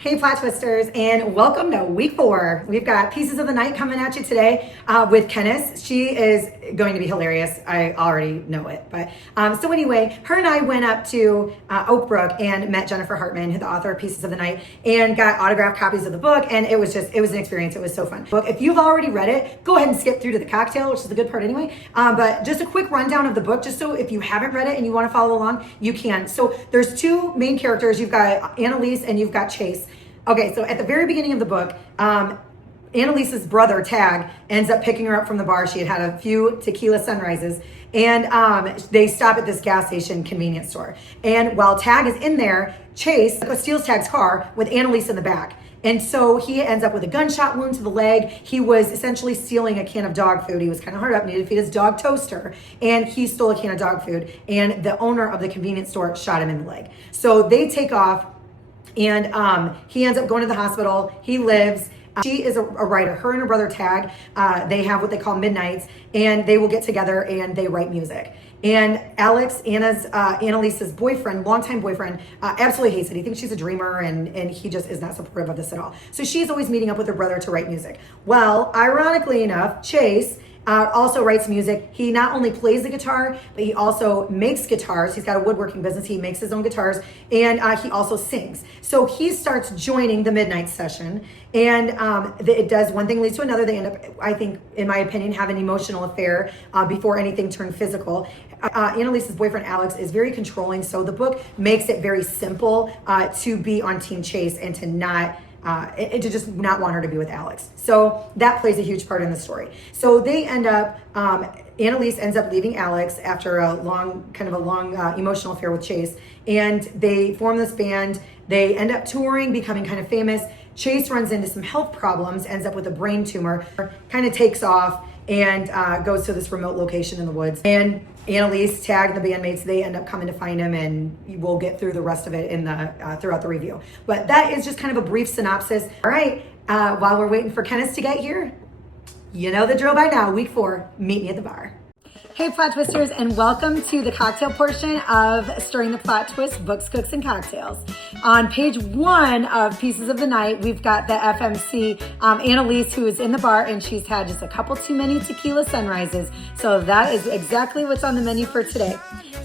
Hey plot twisters, and welcome to week 4. We've got Pieces of the Night coming at you today with Kenneth. She is going to be hilarious. I already know it. But so anyway, her and I went up to Oak Brook and met Jennifer Hartmann, the author of Pieces of the Night, and got autographed copies of the book. And it was an experience. It was so fun. Book. If you've already read it, go ahead and skip through to the cocktail, which is the good part anyway. But just a quick rundown of the book, just so if you haven't read it and you want to follow along, you can. So there's two main characters. You've got Annalise and you've got Chase. Okay, so at the very beginning of the book, Annalise's brother, Tag, ends up picking her up from the bar. She had had a few tequila sunrises, and they stop at this gas station convenience store. And while Tag is in there, Chase steals Tag's car with Annalise in the back. And so he ends up with a gunshot wound to the leg. He was essentially stealing a can of dog food. He was kind of hard up, needed to feed his dog Toaster, and he stole a can of dog food. And the owner of the convenience store shot him in the leg. So they take off. And he ends up going to the hospital. He lives. She is a writer. Her and her brother Tag, they have what they call midnights, and they will get together and they write music. And Alex, Annalise's boyfriend, longtime boyfriend, absolutely hates it. He thinks she's a dreamer, and he just is not supportive of this at all. So she's always meeting up with her brother to write music. Well, ironically enough, Chase also writes music. He not only plays the guitar, but he also makes guitars. He's got a woodworking business. He makes his own guitars, and he also sings. So he starts joining the midnight session, and it does one thing leads to another. They end up, I think, in my opinion, have an emotional affair before anything turned physical. Annalise's boyfriend, Alex, is very controlling, so the book makes it very simple to be on Team Chase and to not to just not want her to be with Alex. So that plays a huge part in the story. So they end up, Annalise ends up leaving Alex after a long emotional affair with Chase. And they form this band. They end up touring, becoming kind of famous. Chase runs into some health problems, ends up with a brain tumor, kind of takes off and goes to this remote location in the woods. And Annalise, Tag, and the bandmates, they end up coming to find him, and we'll get through the rest of it in the throughout the review. But that is just kind of a brief synopsis. All right, while we're waiting for Kenneth to get here, you know the drill by now. Week 4, meet me at the bar. Hey plot twisters, and welcome to the cocktail portion of Stirring the Plot Twist Books, Cooks, and Cocktails. On page 1 of Pieces of the Night, we've got the FMC, Annalise, who is in the bar, and she's had just a couple too many tequila sunrises. So that is exactly what's on the menu for today.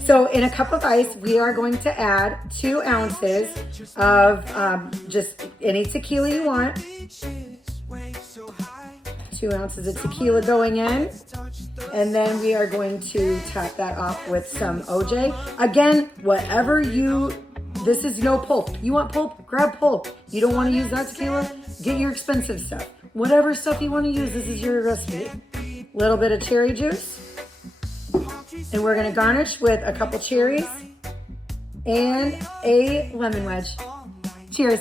So in a cup of ice, we are going to add 2 ounces of just any tequila you want. 2 ounces of tequila going in. And then we are going to top that off with some OJ. Again, this is no pulp. You want pulp? Grab pulp. You don't want to use that tequila? Get your expensive stuff. Whatever stuff you want to use, this is your recipe. Little bit of cherry juice. And we're going to garnish with a couple cherries and a lemon wedge. Cheers.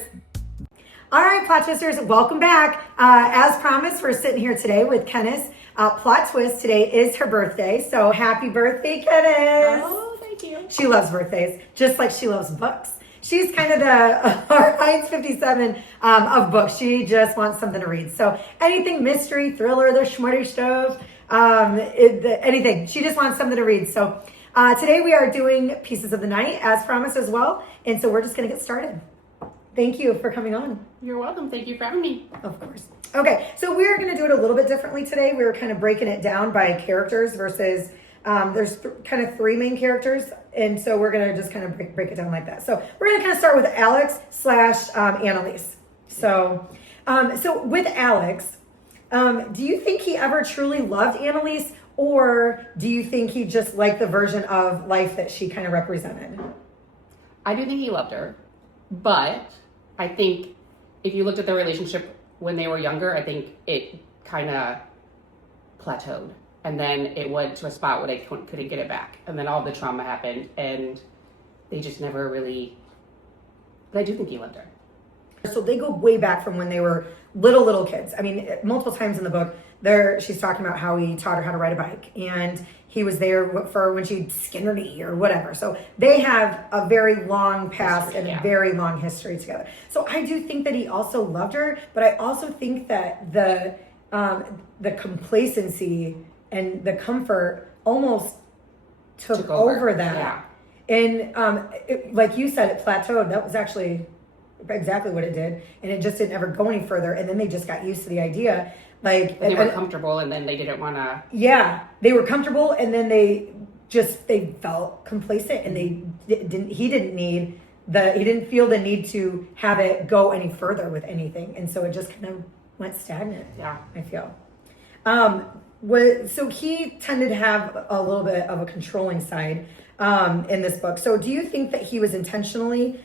All right, plot twisters, welcome back. As promised, we're sitting here today with Kenneth. Plot twist, today is her birthday, so happy birthday, Kenneth. Oh, thank you. She loves birthdays, just like she loves books. She's kind of the Heinz 57 of books. She just wants something to read. So anything mystery, thriller, the schmutty stuff, anything. She just wants something to read. So today we are doing Pieces of the Night, as promised as well. And so we're just going to get started. Thank you for coming on. You're welcome. Thank you for having me. Of course. Okay, so we're going to do it a little bit differently today. We're kind of breaking it down by characters versus, there's kind of 3 main characters, and so we're going to just kind of break it down like that. So we're going to kind of start with Alex / Annalise. So with Alex, do you think he ever truly loved Annalise, or do you think he just liked the version of life that she kind of represented? I do think he loved her, but I think if you looked at their relationship when they were younger, I think it kind of plateaued. And then it went to a spot where they couldn't get it back. And then all the trauma happened, and they just never really... But I do think he loved her. So they go way back from when they were little kids. I mean, multiple times in the book, she's talking about how he taught her how to ride a bike, and he was there for when she skinned her knee or whatever. So they have a very long past and a very long history together. So I do think that he also loved her, but I also think that the complacency and the comfort almost took over that. Yeah. And like you said, it plateaued. That was actually exactly what it did, and it just didn't ever go any further. And then they just got used to the idea, like But they were comfortable, and then they didn't want to. Yeah, they were comfortable, and then they felt complacent, and they didn't. He didn't feel the need to have it go any further with anything, and so it just kind of went stagnant. Yeah, I feel. So he tended to have a little bit of a controlling side in this book. So do you think that he was intentionally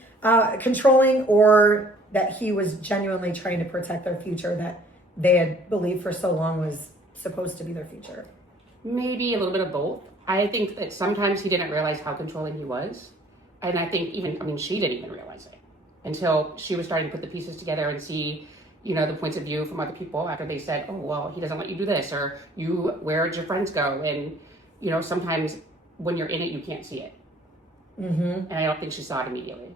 controlling, or that he was genuinely trying to protect their future that they had believed for so long was supposed to be their future? maybe a little bit of both. I think that sometimes he didn't realize how controlling he was, and I think she didn't even realize it until she was starting to put the pieces together and see, the points of view from other people after they said, oh, well, he doesn't let you do this, or where'd your friends go? And, sometimes when you're in it, you can't see it. Mm-hmm. And I don't think she saw it immediately.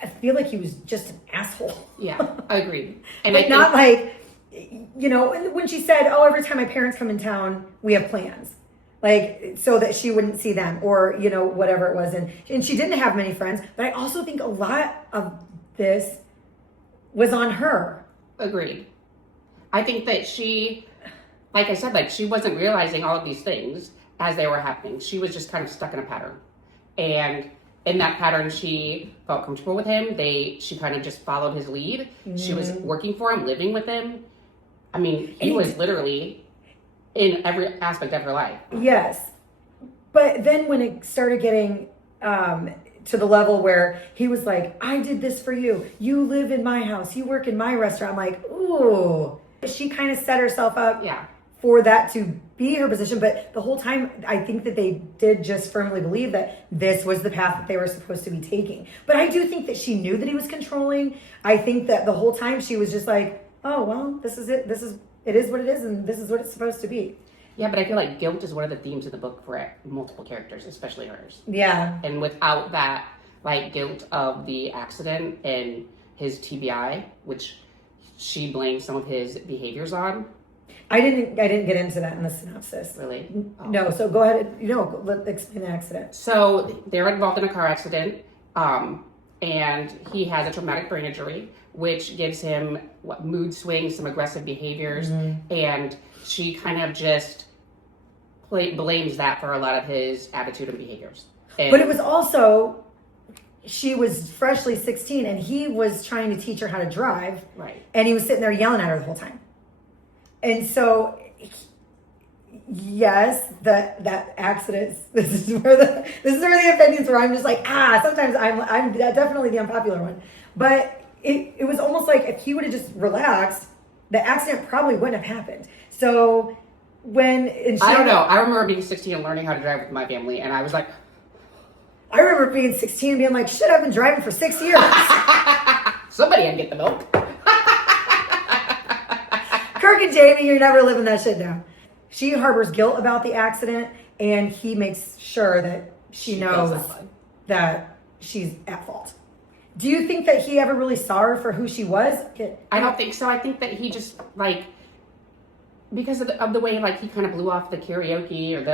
I feel like he was just an asshole. Yeah, I agree. And but not like, when she said, oh, every time my parents come in town, we have plans. Like, so that she wouldn't see them, or, whatever it was. And she didn't have many friends, but I also think a lot of this was on her. Agreed. I think that she, like I said, she wasn't realizing all of these things as they were happening. She was just kind of stuck in a pattern. And in that pattern, she felt comfortable with him. She kind of just followed his lead. Mm-hmm. She was working for him, living with him. He was literally in every aspect of her life. Yes. But then when it started getting to the level where he was like, I did this for you. You live in my house. You work in my restaurant. I'm like, ooh. She kind of set herself up for that to be her position. But the whole time, I think that they did just firmly believe that this was the path that they were supposed to be taking. But I do think that she knew that he was controlling. I think that the whole time she was just like, oh, well, this is it. It is what it is, and this is what it's supposed to be. Yeah, but I feel like guilt is one of the themes of the book for multiple characters, especially hers. Yeah. And without that, guilt of the accident and his TBI, which she blames some of his behaviors on. I didn't get into that in the synopsis. Really? Oh. No, so go ahead. Let's explain the accident. So they're involved in a car accident, and he has a traumatic brain injury, which gives him mood swings, some aggressive behaviors, and she kind of just blames that for a lot of his attitude and behaviors. But it was also, she was freshly 16, and he was trying to teach her how to drive. Right. And he was sitting there yelling at her the whole time. And so, yes, that accident. This is where the opinions where I'm just like, sometimes I'm definitely the unpopular one. But it was almost like if he would have just relaxed, the accident probably wouldn't have happened. So I don't know. I remember being 16 and learning how to drive with my family, and I was like, I remember being 16 and being like, shit, I've been driving for 6 years. Somebody had to get the milk. Kirk and Jamie, you're never living that shit down. She harbors guilt about the accident, and he makes sure that she knows that she's at fault. Do you think that he ever really saw her for who she was? I don't think so. I think that he just, because of the way, he kind of blew off the karaoke or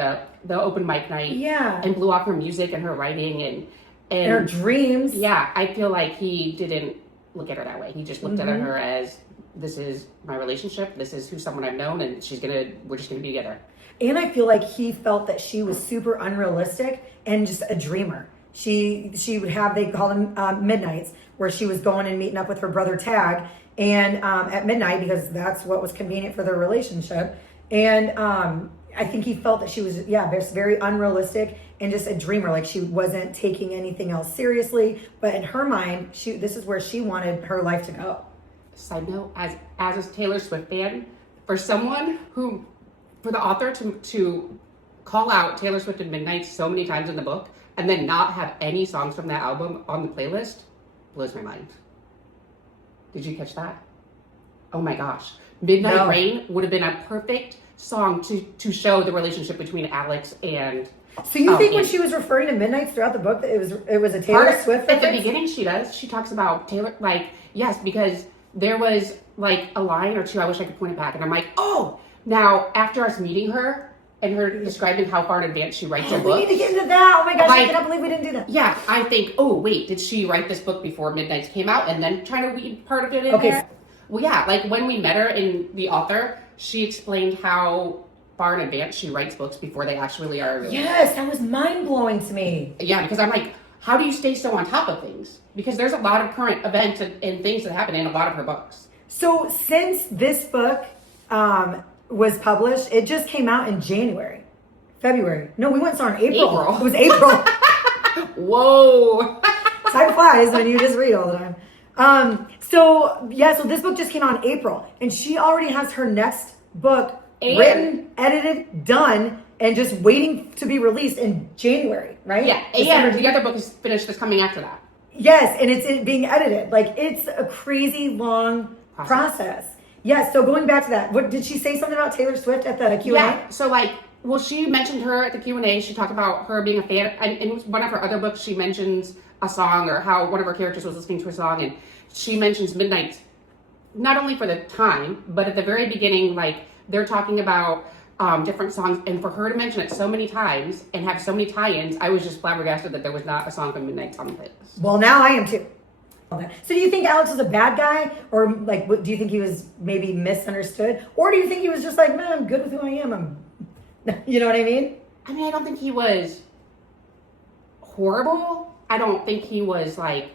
the open mic night. Yeah. And blew off her music and her writing and her dreams. Yeah, I feel like he didn't look at her that way. He just looked at her as, this is my relationship, this is someone I've known, and we're just gonna be together. And I feel like he felt that she was super unrealistic and just a dreamer. She would have, they call them midnights, where she was going and meeting up with her brother Tag, and at midnight, because that's what was convenient for their relationship. And I think he felt that she was, very unrealistic and just a dreamer. Like, she wasn't taking anything else seriously. But in her mind, this is where she wanted her life to go. Side note, as a Taylor Swift fan, for the author to call out Taylor Swift and Midnight so many times in the book and then not have any songs from that album on the playlist blows my mind. Did you catch that? Oh my gosh. Midnight Rain would have been a perfect song to show the relationship between Alex and... So you think when she was referring to Midnights throughout the book that it was a Taylor Swift reference? At the beginning she does. She talks about Taylor, yes, because there was a line or two, I wish I could point it back, and I'm like, oh! Now, after us meeting her, and her describing how far in advance she writes her We book. need to get into that. Oh my gosh, I Like- cannot believe we didn't do that. Yeah, I think, oh, wait, did she write this book before Midnight's came out and then try to weave part of it in Okay. there? Well, yeah, like when we met her in The Author, she explained how far in advance she writes books before they actually are released. Yes, that was mind-blowing to me. Yeah, because I'm like, how do you stay so on top of things? Because there's a lot of current events and things that happen in a lot of her books. So since this book was published, it just came out in February. No, we went and saw it in April. April. It was April. Whoa. Time flies when you just read all the time. So this book just came out in April, and she already has her next book written, edited, done, and just waiting to be released in January, right? Yeah, and the other book is finished that's coming after that. Yes, and it's being edited. Like, it's a crazy long process. Yes, so going back to that, what did she say something about Taylor Swift at the Q&A? Yeah, so like, well, she mentioned her at the Q&A. She talked about her being a fan. And in one of her other books, she mentions a song or how one of her characters was listening to a song. And she mentions Midnight, not only for the time, but at the very beginning, like, they're talking about different songs. And for her to mention it so many times and have so many tie-ins, I was just flabbergasted that there was not a song from Midnight on the list. Well, now I am too. So do you think Alex was a bad guy? Or like, do you think he was maybe misunderstood? Or do you think he was just like, man, I'm good with who I am. You know what I mean? I mean, I don't think he was horrible. I don't think he was like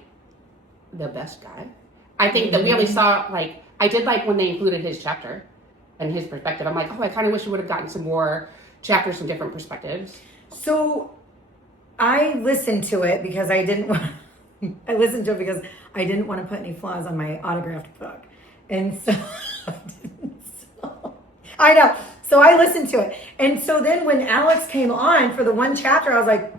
the best guy. I think that we only saw, like, I did like when they included his chapter and his perspective. I'm like, oh, I kind of wish we would have gotten some more chapters from different perspectives. So I listened to it because I didn't want to put any flaws on my autographed book. And so I know. So I listened to it. And so then when Alex came on for the one chapter, I was like,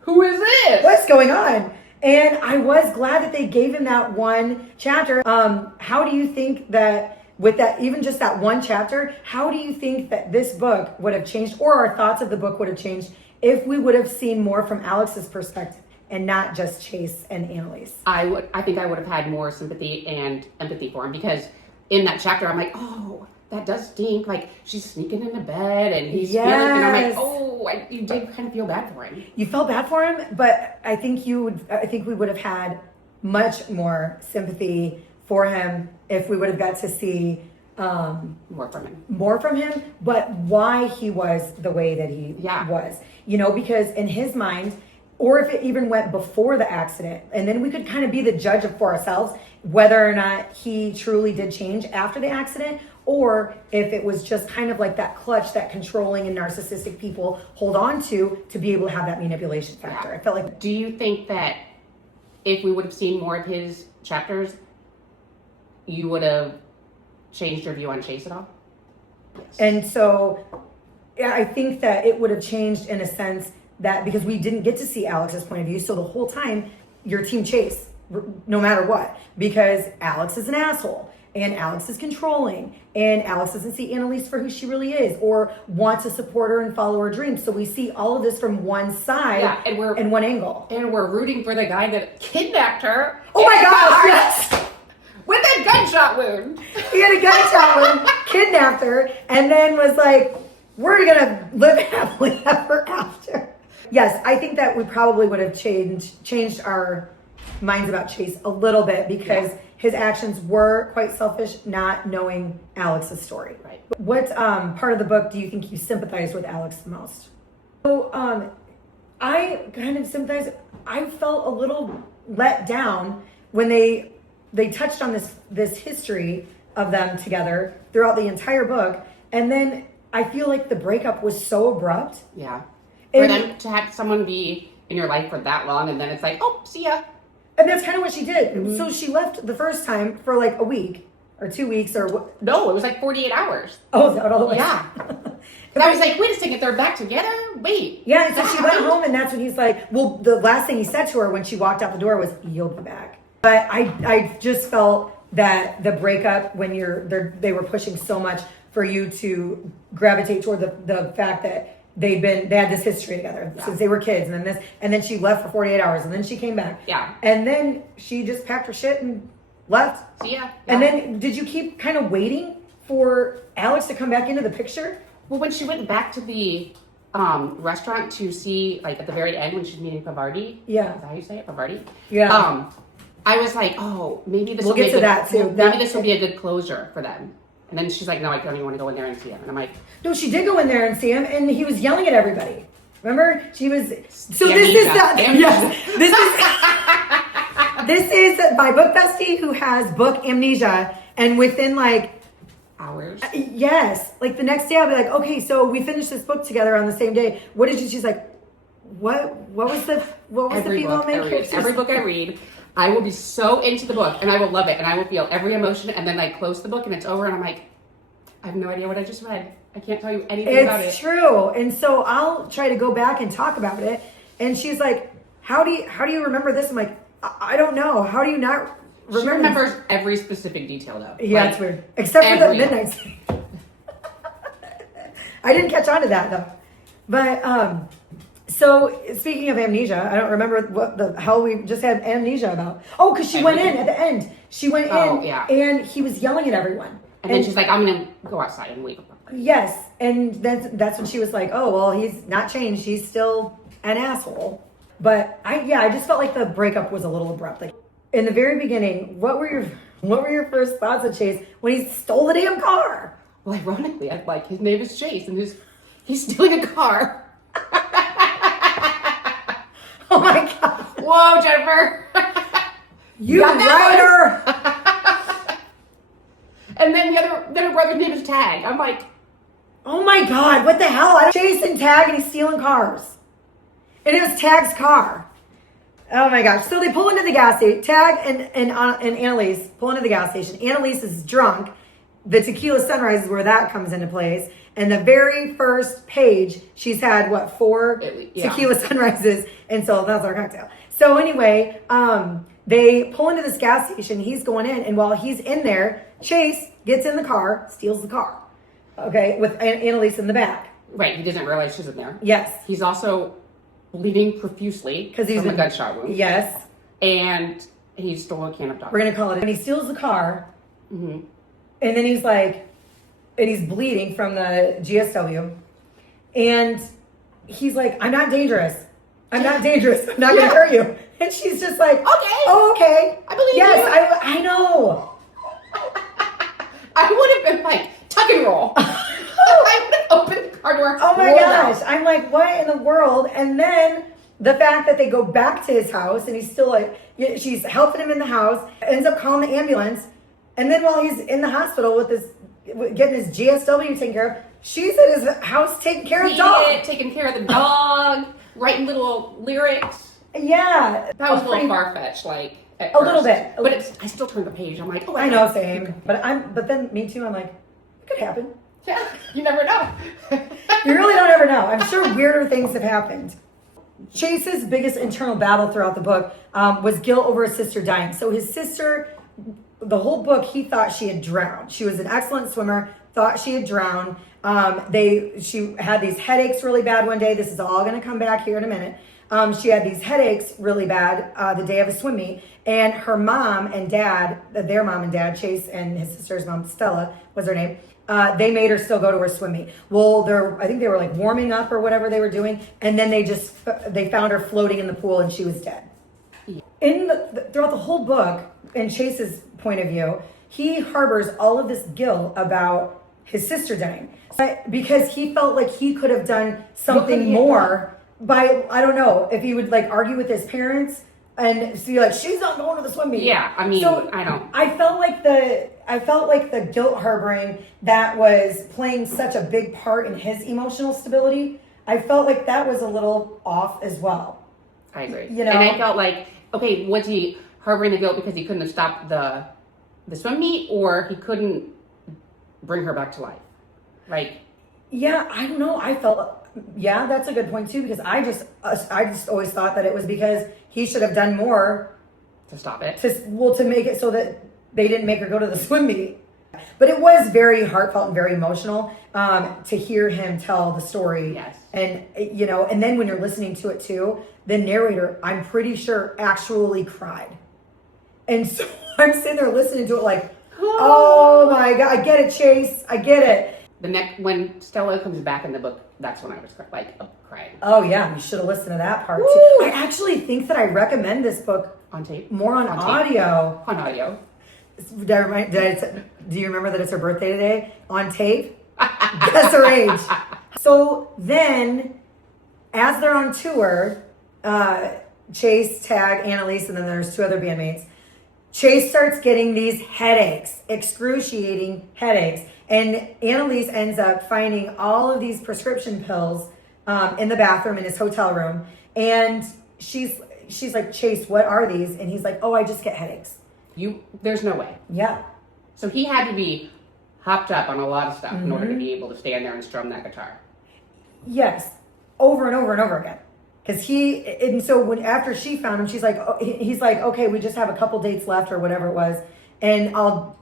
Who is this? what's going on? And I was glad that they gave him that one chapter. How do you think that with that, even just that one chapter, how do you think that this book would have changed, or our thoughts of the book would have changed if we would have seen more from Alex's perspective and not just Chase and Annalise? I think I would have had more sympathy and empathy for him, because in that chapter, I'm like, oh, that does stink. Like, she's sneaking into bed and he's feeling, and I'm like, oh, you did kind of feel bad for him. You felt bad for him, but I think we would have had much more sympathy for him if we would have got to see More from him. But why he was the way that he was, because in his mind, or if it even went before the accident, and then we could kind of be the judge for ourselves whether or not he truly did change after the accident, or if it was just kind of like that clutch that controlling and narcissistic people hold on to be able to have that manipulation factor. I felt like. Do you think that if we would have seen more of his chapters, you would have changed your view on Chase at all? Yes. And so I think that it would have changed in a sense that because we didn't get to see Alex's point of view, so the whole time you're Team Chase, no matter what, because Alex is an asshole. And Alex is controlling, and Alex doesn't see Annalise for who she really is, or wants to support her and follow her dreams. So we see all of this from one side and one angle. And we're rooting for the guy that kidnapped her. Oh my gosh, yes! With a gunshot wound. He had a gunshot wound, kidnapped her, and then was like, we're gonna live happily ever after. Yes, I think that we probably would have changed our minds about Chase a little bit, because his actions were quite selfish, not knowing Alex's story. Right. What part of the book do you think you sympathized with Alex the most? So I kind of sympathized. I felt a little let down when they touched on this history of them together throughout the entire book, and then I feel like the breakup was so abrupt. Yeah. For them to have someone be in your life for that long, and then it's like, oh, see ya. And that's kind of what she did. Mm-hmm. So she left the first time for like a week or 2 weeks or what? No, it was like 48 hours. Oh, is that all the way? Yeah. And I was like, wait a second, they're back together? Wait. Yeah, and so she went home, and that's when he's like, well, the last thing he said to her when she walked out the door was, you'll be back. But I just felt that the breakup, when they were pushing so much for you to gravitate toward the fact that they had this history together since they were kids, and then she left for 48 hours, and then she came back. Yeah. And then she just packed her shit and left. See ya. Yeah. And then did you keep kind of waiting for Alex to come back into the picture? Well, when she went back to the restaurant to see, like at the very end when she's meeting Pavardi. Yeah. Is that how you say it? Pavardi? Yeah. I was like, oh, maybe this We'll will get be to a good, that, too. Maybe this will be a good closure for them. And then she's like, no, I don't even want to go in there and see him. And I'm like, No, she did go in there and see him, and he was yelling at everybody. Remember? She was. So this Amnesia. is that. Yes. This is my book bestie who has book amnesia, and within like hours. yes, like the next day I'll be like, okay, so we finished this book together on the same day. What did you? She's like, what? What was the female main character? Every book I read, I will be so into the book and I will love it and I will feel every emotion and then I close the book and it's over and I'm like, I have no idea what I just read. I can't tell you anything about it. It's true. And so I'll try to go back and talk about it. And she's like, how do you remember this? I'm like, I don't know. How do you not remember? She remembers every specific detail though. Yeah, Like, it's weird. Except for the midnight scene. I didn't catch on to that though. But so speaking of amnesia, I don't remember what the hell we just had amnesia about. Oh, because she went in at the end. She went in yeah. and he was yelling at everyone. And then she's like, I'm gonna go outside and wait. Yes, and that's when she was like, oh well, he's not changed. He's still an asshole. But I just felt like the breakup was a little abrupt. Like in the very beginning, what were your first thoughts of Chase when he stole the damn car? Well, ironically, I'm like, his name is Chase and he's stealing a car. Oh my god! Whoa, Jennifer! You writer! And then the other brother's name is Tag. I'm like, oh my god! What the hell? Chase and Tag, and he's stealing cars. And it was Tag's car. Oh my gosh! So they pull into the gas station. Tag and Annalise pull into the gas station. Annalise is drunk. The tequila sunrise is where that comes into place. And the very first page, she's had four tequila sunrises, and so that's our cocktail. So anyway, they pull into this gas station. He's going in, and while he's in there, Chase gets in the car, steals the car. Okay, with Annalise in the back. Right, he doesn't realize she's in there. Yes, he's also bleeding profusely because he's from a gunshot wound. Yes, and he stole a can of Dr. We're gonna call it. And he steals the car, mm-hmm. and then he's like. And he's bleeding from the GSW. And he's like, I'm not dangerous. I'm not dangerous. I'm not going to hurt you. And she's just like, okay. Oh, okay. I believe you. Yes, I know. I would have been like, tuck and roll. I would have opened the car door. Oh my gosh. I'm like, what in the world? And then the fact that they go back to his house and he's still like, she's helping him in the house, ends up calling the ambulance. And then while he's in the hospital with this, getting his GSW taken care of, she's at his house taking care of the dog. Taking care of the dog, writing little lyrics. Yeah. That was a little far-fetched, like, at a first. little bit. But I still turned the page. I'm like, oh, I know, same. But then me too, I'm like, it could happen. Yeah, you never know. You really don't ever know. I'm sure weirder things have happened. Chase's biggest internal battle throughout the book was guilt over his sister dying. So his sister, the whole book, he thought she had drowned. She was an excellent swimmer, thought she had drowned. She had these headaches really bad one day. This is all going to come back here in a minute. She had these headaches really bad the day of a swim meet. And her mom and dad, their mom and dad, Chase and his sister's mom, Stella was her name, they made her still go to her swim meet. Well, I think they were like warming up or whatever they were doing. And then they found her floating in the pool and she was dead. Throughout the whole book, in Chase's point of view, he harbors all of this guilt about his sister dying because he felt like he could have done something more by, I don't know, if he would like argue with his parents and be like, she's not going to the swim meet. Yeah, I mean, so I don't. I felt like the guilt harboring that was playing such a big part in his emotional stability. I felt like that was a little off as well. I agree. You know, and I felt like, okay, was he harboring the guilt because he couldn't have stopped the swim meet, or he couldn't bring her back to life? Like, yeah, I don't know. I felt, yeah, that's a good point too, because I just always thought that it was because he should have done more to stop it. To make it so that they didn't make her go to the swim meet. But it was very heartfelt and very emotional to hear him tell the story. Yes. And, and then when you're listening to it too, the narrator, I'm pretty sure, actually cried. And so I'm sitting there listening to it like, oh my God, I get it, Chase. I get it. when Stella comes back in the book, that's when I was like crying. Oh yeah, you should have listened to that part Woo! too. I actually think that I recommend this book On tape? more on audio. On audio. Do you remember that it's her birthday today? On tape? Guess her age. So then, as they're on tour, Chase, Tag, Annalise, and then there's 2 other bandmates. Chase starts getting these headaches, excruciating headaches. And Annalise ends up finding all of these prescription pills in the bathroom in his hotel room. And she's like, Chase, what are these? And he's like, oh, I just get headaches. There's no way. Yeah. So he had to be hopped up on a lot of stuff in order to be able to stand there and strum that guitar. Yes. Over and over and over again. And so after she found him, he's like, okay, we just have a couple dates left or whatever it was. And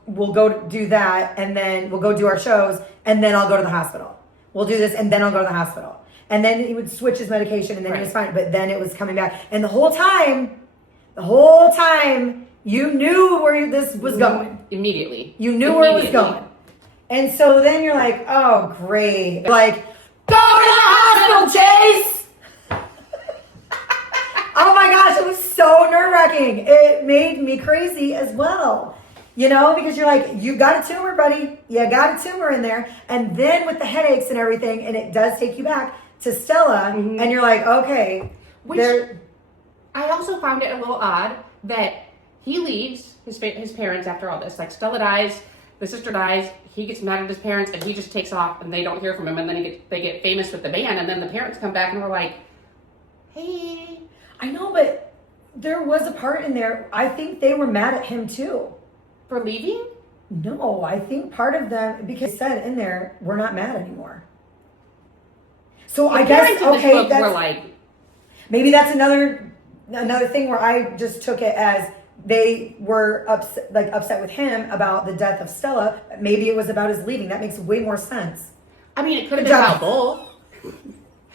we'll go do that. And then we'll go do our shows. And then I'll go to the hospital. We'll do this. And then I'll go to the hospital. And then he would switch his medication and then he was fine. But then it was coming back. And the whole time, you knew where this was going. Immediately. You knew where it was going. And so then you're like, oh, great. Like, go to the hospital, Chase! Oh my gosh, it was so nerve-wracking. It made me crazy as well. You know, because you're like, you got a tumor, buddy. You got a tumor in there. And then with the headaches and everything, and it does take you back to Stella, and you're like, okay. I also found it a little odd that he leaves his parents after all this. Like, Stella dies, the sister dies, he gets mad at his parents, and he just takes off, and they don't hear from him, and then they get famous with the band, and then the parents come back and we're like, hey. I know, but there was a part in there, I think they were mad at him too. For leaving? No, I think part of them, because it said in there, we're not mad anymore. So I guess, okay, maybe that's another thing where I just took it as they were upset with him about the death of Stella. Maybe it was about his leaving. That makes way more sense. I mean, it could have been about both.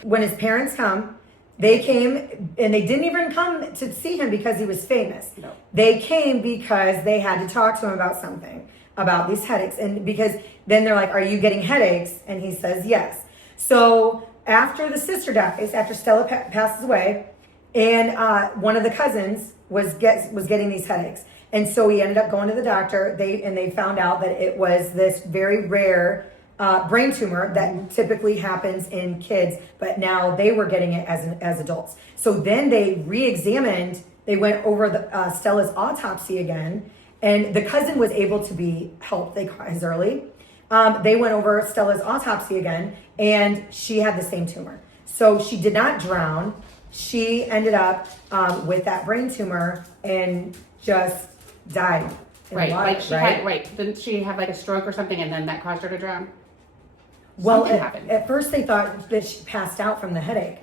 When his parents come, they came, and they didn't even come to see him because he was famous. No. They came because they had to talk to him about something, about these headaches. And because then they're like, are you getting headaches? And he says, yes. So after the sister dies, after Stella passes away, and one of the cousins was getting these headaches. And so he ended up going to the doctor. They found out that it was this very rare brain tumor that typically happens in kids, but now they were getting it as adults. So then they re-examined, they went over Stella's autopsy again, and the cousin was able to be helped. They caught his early. They went over Stella's autopsy again, and she had the same tumor. So she did not drown. She ended up with that brain tumor and just died. Didn't she have like a stroke or something, and then that caused her to drown? Well, at first they thought that she passed out from the headache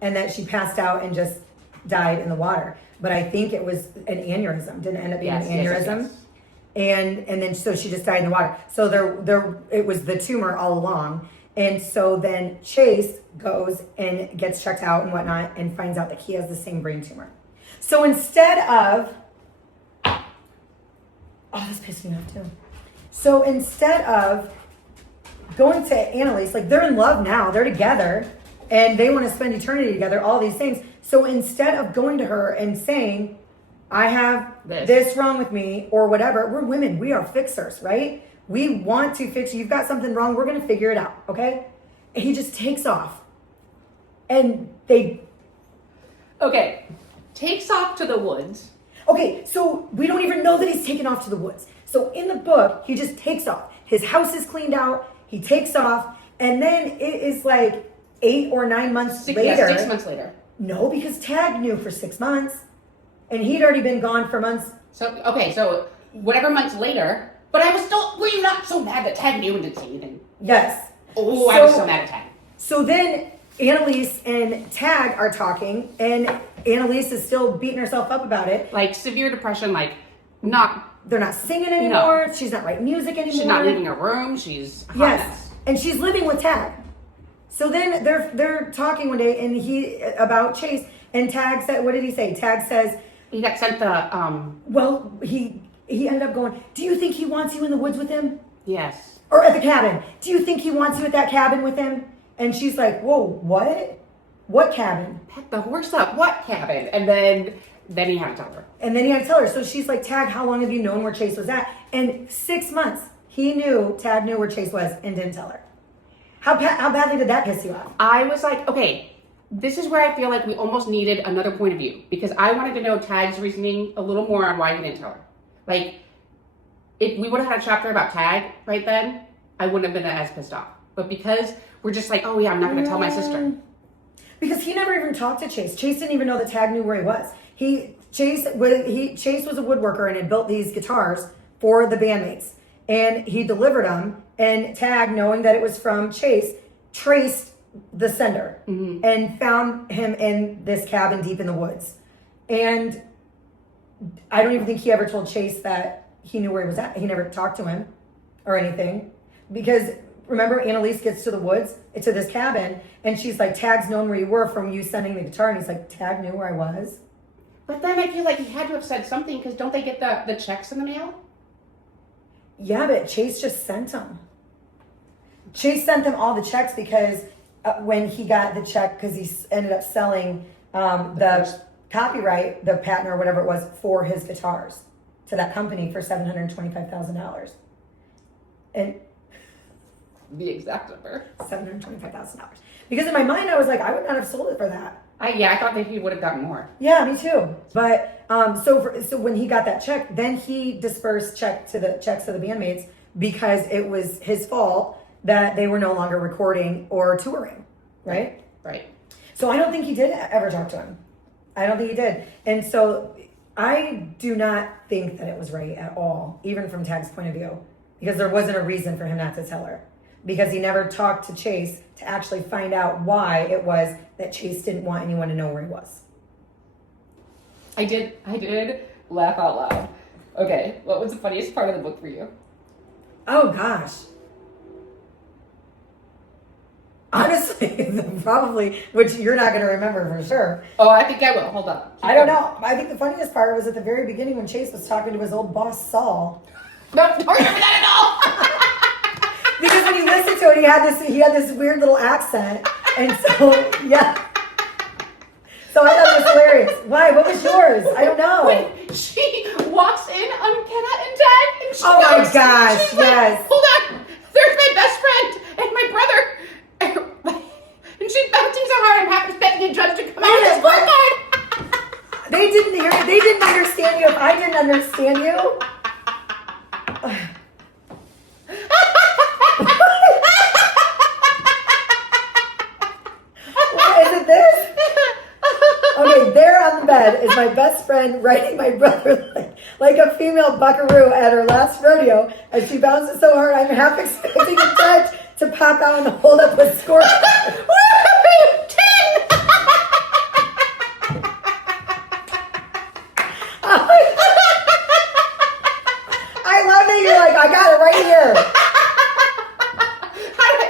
and that she passed out and just died in the water. But I think it was an aneurysm. Didn't it end up being an aneurysm? Yes. And then so she just died in the water. So there it was the tumor all along. And so then Chase goes and gets checked out and whatnot and finds out that he has the same brain tumor. So instead of, this pissed me off too. So instead of going to Annalise, like they're in love now, they're together, and they want to spend eternity together, all these things. So instead of going to her and saying, I have this wrong with me or whatever, we're women, we are fixers, right? We want to fix you. You've got something wrong, we're going to figure it out, okay? And he just takes off. And takes off to the woods. Okay, so we don't even know that he's taken off to the woods. So in the book, he just takes off. His house is cleaned out. He takes off, and then it is like 8 or 9 months later. Yeah, 6 months later. No, because Tag knew for 6 months, and he'd already been gone for months. So whatever months later, but were you not so mad that Tag knew and didn't say anything? Yes. Oh, I was so mad at Tag. So then Annalise and Tag are talking, and Annalise is still beating herself up about it. Like severe depression, they're not singing anymore. No. She's not writing music anymore. She's not leaving her room. She's and she's living with Tag. So then they're talking one day, and about Chase, and Tag said, what did he say? Tag says he got sent the. Well, he ended up going, do you think he wants you in the woods with him? Yes. Or at the cabin. Do you think he wants you at that cabin with him? And she's like, whoa, what? What cabin? Pack the horse up. What cabin? And then he had to tell her. And then he had to tell her. So she's like, Tag, how long have you known where Chase was at? And 6 months, Tag knew where Chase was and didn't tell her. How badly did that piss you off? I was like, okay, this is where I feel like we almost needed another point of view, because I wanted to know Tag's reasoning a little more on why he didn't tell her. Like, if we would have had a chapter about Tag right then, I wouldn't have been as pissed off. But because we're just like, oh yeah, I'm not going to tell my sister. Because he never even talked to Chase. Chase didn't even know that Tag knew where he was. Chase was a woodworker and had built these guitars for the bandmates. And he delivered them, and Tag, knowing that it was from Chase, traced the sender and found him in this cabin deep in the woods. And I don't even think he ever told Chase that he knew where he was at. He never talked to him or anything. Because remember, Annalise gets to the woods, to this cabin, and she's like, Tag's known where you were from you sending the guitar. And he's like, Tag knew where I was. But then I feel like he had to have said something, because don't they get the checks in the mail? Yeah, but Chase just sent them. Chase sent them all the checks because when he got the check, because he ended up selling the copyright, the patent or whatever it was for his guitars to that company for $725,000. And the exact number. $725,000. Because in my mind, I was like, I would not have sold it for that. I thought that he would have gotten more. Yeah, me too. But so when he got that check, then he dispersed checks to the bandmates because it was his fault that they were no longer recording or touring, right? Right. So I don't think he did ever talk to him. I don't think he did. And so I do not think that it was right at all, even from Tag's point of view, because there wasn't a reason for him not to tell her. Because he never talked to Chase to actually find out why it was that Chase didn't want anyone to know where he was. I did laugh out loud. Okay, what was the funniest part of the book for you? Oh gosh. Honestly, probably, which you're not going to remember for sure. Oh, I think I will. Hold on. I don't know. I think the funniest part was at the very beginning when Chase was talking to his old boss, Saul. No, don't remember that at all. Because when you listen to it, he had this weird little accent. And so, yeah. So I thought it was hilarious. Why? What was yours? I don't know. When she walks in on Kenna and Tag, and she Oh goes, my gosh, she's like, yes. hold on, there's my best friend and my brother. And she's bouncing so hard, I'm expecting a judge to come out and score card. They didn't understand you if I didn't understand you. Is it this? Okay, there on the bed is my best friend riding my brother like a female buckaroo at her last rodeo as she bounces so hard I'm half expecting a judge to pop out and hold up a scorecard. I love that you're like, I got it right here.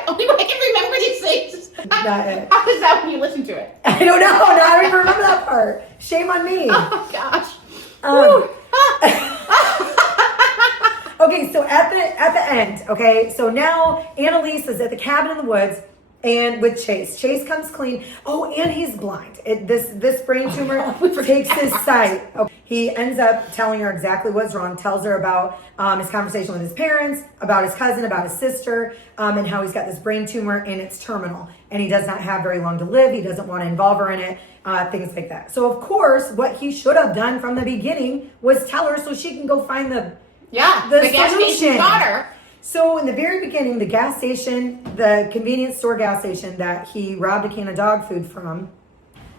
Only way I can remember these things. Not it. How is that when you listen to it? I don't know. Now I don't even remember that part. Shame on me. Oh gosh. Okay, so at the end, okay, so now Annalise is at the cabin in the woods and with Chase. Chase comes clean. Oh, and he's blind. This brain tumor takes his sight. Okay. He ends up telling her exactly what's wrong, tells her about his conversation with his parents, about his cousin, about his sister, and how he's got this brain tumor and it's terminal. And he does not have very long to live. He doesn't want to involve her in it, things like that. So, of course, what he should have done from the beginning was tell her so she can go find the gas station daughter. So in the very beginning, the gas station, the convenience store gas station that he robbed a can of dog food from,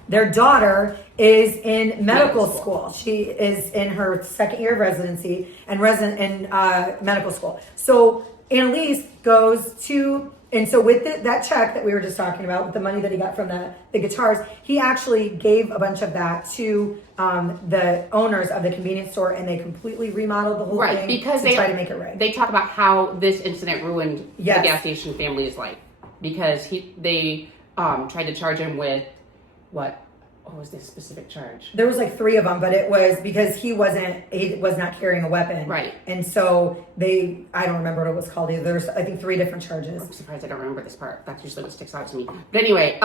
their daughter is in medical school. She is in her second year of residency and medical school. So Annalise goes to, and so with that check that we were just talking about, with the money that he got from the guitars, he actually gave a bunch of that to the owners of the convenience store, and they completely remodeled the whole thing because to try to make it right. They talk about how this incident ruined the gas station family's life because they tried to charge him with what was this specific charge? There was like 3 of them, but it was because he was not carrying a weapon. Right. And so I don't remember what it was called either. There's, I think, 3 different charges. I'm surprised I don't remember this part. That's usually what sticks out to me. But anyway,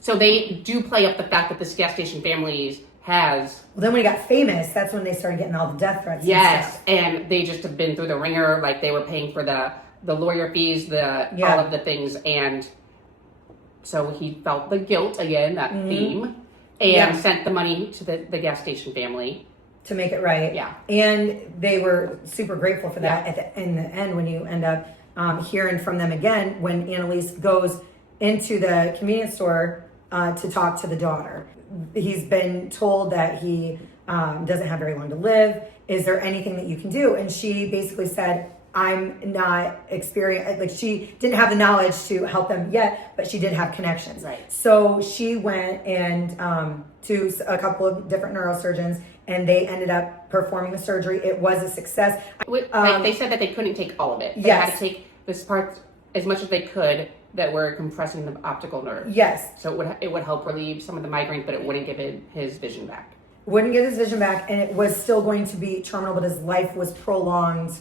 so they do play up the fact that this gas station families has. Well, then when he got famous, that's when they started getting all the death threats. Yes, and they just have been through the ringer. Like they were paying for the lawyer fees, all of the things, and so he felt the guilt again, that theme, and sent the money to the gas station family to make it right. Yeah, and they were super grateful for that. In the end, when you end up hearing from them again, when Annalise goes into the convenience store to talk to the daughter. He's been told that he doesn't have very long to live. Is there anything that you can do? And she basically said, I'm not experienced. Like she didn't have the knowledge to help them yet, but she did have connections. Right. So she went and to a couple of different neurosurgeons, and they ended up performing the surgery. It was a success. They said that they couldn't take all of it. They had to take this part as much as they could that were compressing the optical nerve. Yes. So it would help relieve some of the migraine, but it wouldn't give his vision back. Wouldn't get his vision back, and it was still going to be terminal, but his life was prolonged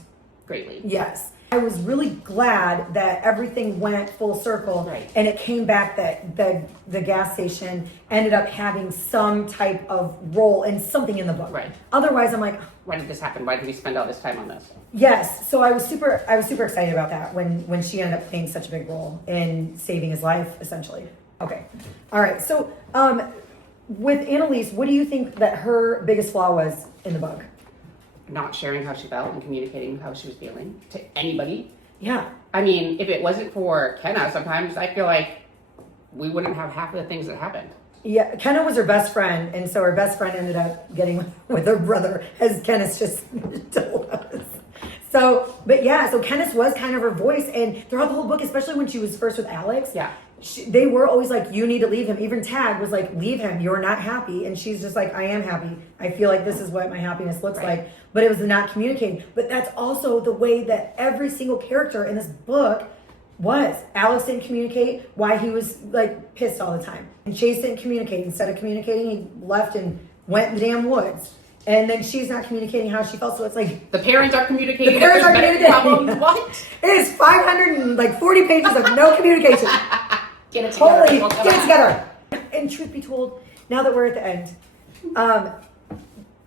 greatly. Yes. I was really glad that everything went full circle, and it came back that the gas station ended up having some type of role in something in the book. Right. Otherwise, I'm like, why did this happen? Why did we spend all this time on this? Yes. So I was super excited about that when she ended up playing such a big role in saving his life, essentially. Okay. All right. So with Annalise, what do you think that her biggest flaw was in the book? Not sharing how she felt and communicating how she was feeling to anybody. Yeah. I mean, if it wasn't for Kenna, sometimes I feel like we wouldn't have half of the things that happened. Yeah, Kenna was her best friend, and so her best friend ended up getting with her brother, as Kenneth just told us. So, but yeah, so Kenneth was kind of her voice, and throughout the whole book, especially when she was first with Alex, they were always like, you need to leave him. Even Tag was like, leave him, you're not happy. And she's just like, I am happy. I feel like this is what my happiness looks like. But it was the not communicating. But that's also the way that every single character in this book was. Alex didn't communicate why he was like pissed all the time. And Chase didn't communicate. Instead of communicating, he left and went in the damn woods. And then she's not communicating how she felt. So it's like the parents are communicating. The parents are communicating. What? It is 540 pages of no communication. Get it together. Holy, get it together. And truth be told, now that we're at the end,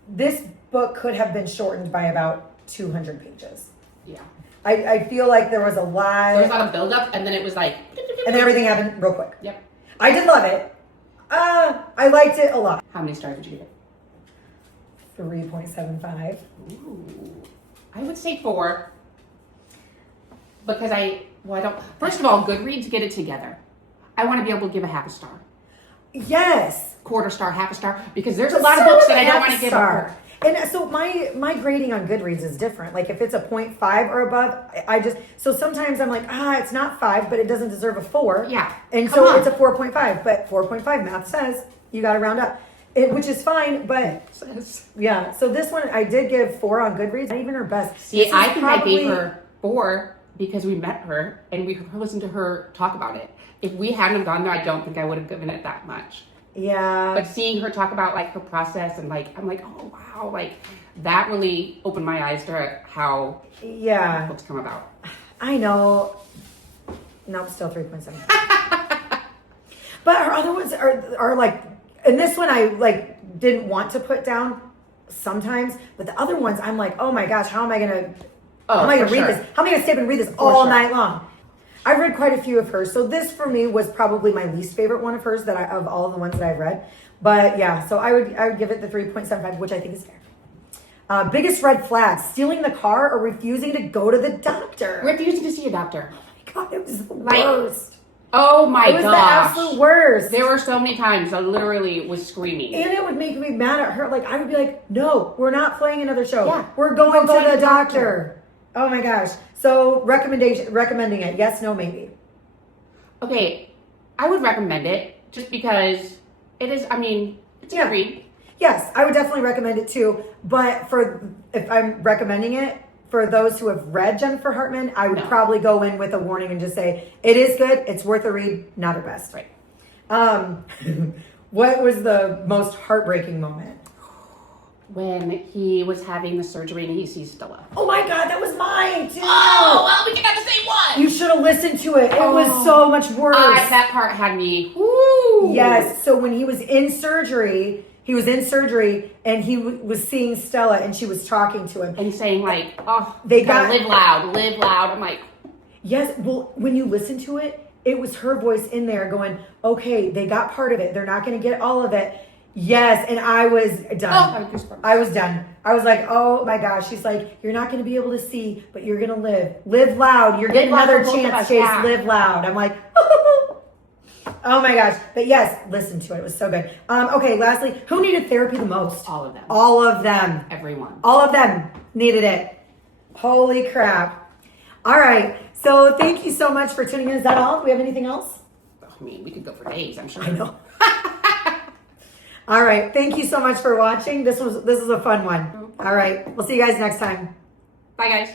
this book could have been shortened by about 200 pages. Yeah. I feel like there was a lot. There was a lot of buildup, and then it was like. And then everything happened real quick. Yep. I did love it. I liked it a lot. How many stars would you give it? 3.75. Ooh. I would say 4. Because I don't. First of all, Goodreads, get it together. I want to be able to give a half a star. Yes. Quarter star, half a star, because there's a lot of books that I don't want to give a star. And so my grading on Goodreads is different. Like if it's a 0.5 or above, so sometimes I'm like, it's not 5, but it doesn't deserve a 4. Yeah. And so it's a 4.5, but 4.5 math says you got to round up. Which is fine, but yeah. So this one I did give 4 on Goodreads. Not even her best. See, I think I gave her 4 because we met her and we listened to her talk about it. If we hadn't gone there, I don't think I would have given it that much. Yeah. But seeing her talk about like her process and like I'm like, oh wow, like that really opened my eyes to how books come about. I know. No, still 3.7. But her other ones are like. And this one I like didn't want to put down sometimes, but the other ones I'm like, oh my gosh, how am I gonna read this? How am I gonna stay up and read this all night long? I've read quite a few of hers, so this for me was probably my least favorite one of hers of all the ones that I've read. But yeah, so I would give it the 3.75, which I think is fair. Biggest red flag: stealing the car or refusing to go to the doctor. Refusing to see a doctor. Oh my god, it was the worst. Oh my gosh. It was the absolute worst. There were so many times I literally was screaming. And it would make me mad at her. Like, I would be like, no, we're not playing another show. Yeah. We're going to the doctor. Oh my gosh. So, recommending it. Yes, no, maybe. Okay. I would recommend it just because it is, it's a read. Yes, I would definitely recommend it too. But if I'm recommending it, for those who have read Jennifer Hartmann, I would probably go in with a warning and just say, it is good, it's worth a read, not her best. Right. What was the most heartbreaking moment? When he was having the surgery and he sees Stella. Oh my God, that was mine too. Oh, well, we got the same one. You should have listened to it. It was so much worse. That part had me. Woo. Yes. So when he was in surgery, and he was seeing Stella, and she was talking to him and saying like, "Oh, they gotta live loud, live loud." I'm like, yes. Well, when you listen to it, it was her voice in there going, "Okay, they got part of it. They're not going to get all of it." Yes, and I was done. Oh, I was done. I was like, oh my gosh. She's like, you're not going to be able to see, but you're going to live. Live loud. You're getting another chance, Chase. Yeah. Live loud. I'm like, oh my gosh. But yes, listen to it. It was so good. Okay, lastly, who needed therapy the most? All of them. All of them. Everyone. All of them needed it. Holy crap. All right. So thank you so much for tuning in. Is that all? Do we have anything else? I mean, we could go for days, I'm sure. I know. All right. Thank you so much for watching. This was a fun one. All right. We'll see you guys next time. Bye, guys.